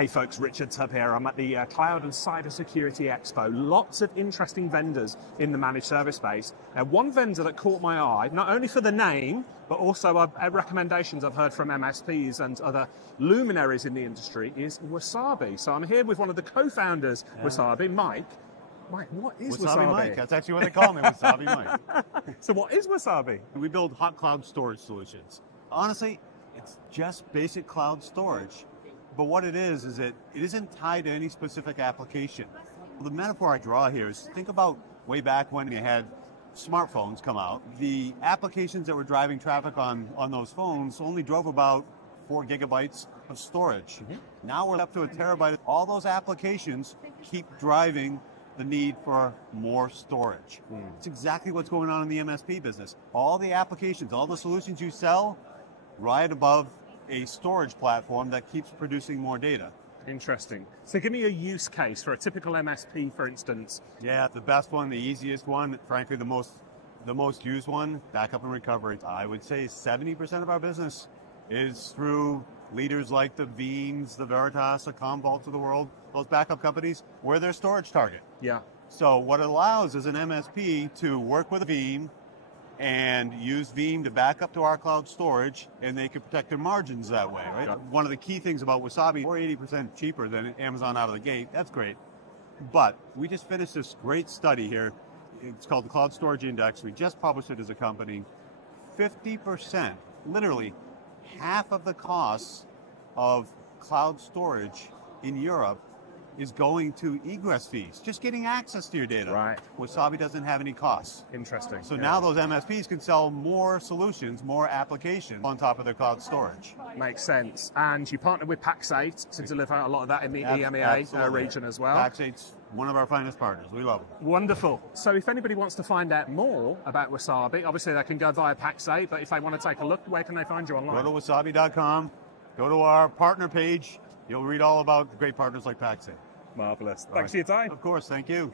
Hey folks, Richard Tubb here. I'm at the Cloud and Cyber Security Expo. Lots of interesting vendors in the managed service space. And one vendor that caught my eye, not only for the name, but also recommendations I've heard from MSPs and other luminaries in the industry, is Wasabi. So I'm here with one of the co-founders, Wasabi, Mike. Mike, what is Wasabi? Mike, that's actually what they call me, Wasabi Mike. So what is Wasabi? We build hot cloud storage solutions. Honestly, it's just basic cloud storage. But what it is it isn't tied to any specific application. The metaphor I draw here is think about way back when you had smartphones come out. The applications that were driving traffic on those phones only drove about 4 gigabytes of storage. Mm-hmm. Now we're up to a terabyte. All those applications keep driving the need for more storage. It's exactly what's going on in the MSP business. All the applications, all the solutions you sell, right above a storage platform that keeps producing more data. Interesting. So give me a use case for a typical MSP, for instance. Yeah, the best one, the easiest one, frankly, the most used one, backup and recovery. I would say 70% of our business is through leaders like the Veeams, the Veritas, the Commvaults of the world, those backup companies, we're their storage target. Yeah. So what it allows is an MSP to work with a Veeam and use Veeam to back up to our cloud storage, and they can protect their margins that way, right? Yeah. One of the key things about Wasabi, we're 80% cheaper than Amazon out of the gate. That's great. But we just finished this great study here. It's called the Cloud Storage Index. We just published it as a company. 50%, literally half of the costs of cloud storage in Europe is going to egress fees, just getting access to your data. Right. Wasabi doesn't have any costs. Interesting. So now those MSPs can sell more solutions, more applications on top of their cloud storage. Makes sense. And you partner with Pax8 to deliver a lot of that in the EMEA region as well. Pax8's one of our finest partners. We love them. Wonderful. So if anybody wants to find out more about Wasabi, obviously they can go via Pax8, but if they want to take a look, where can they find you online? Go to wasabi.com, go to our partner page. You'll read all about great partners like Pax8. Marvelous. Thanks for your time. Of course, thank you.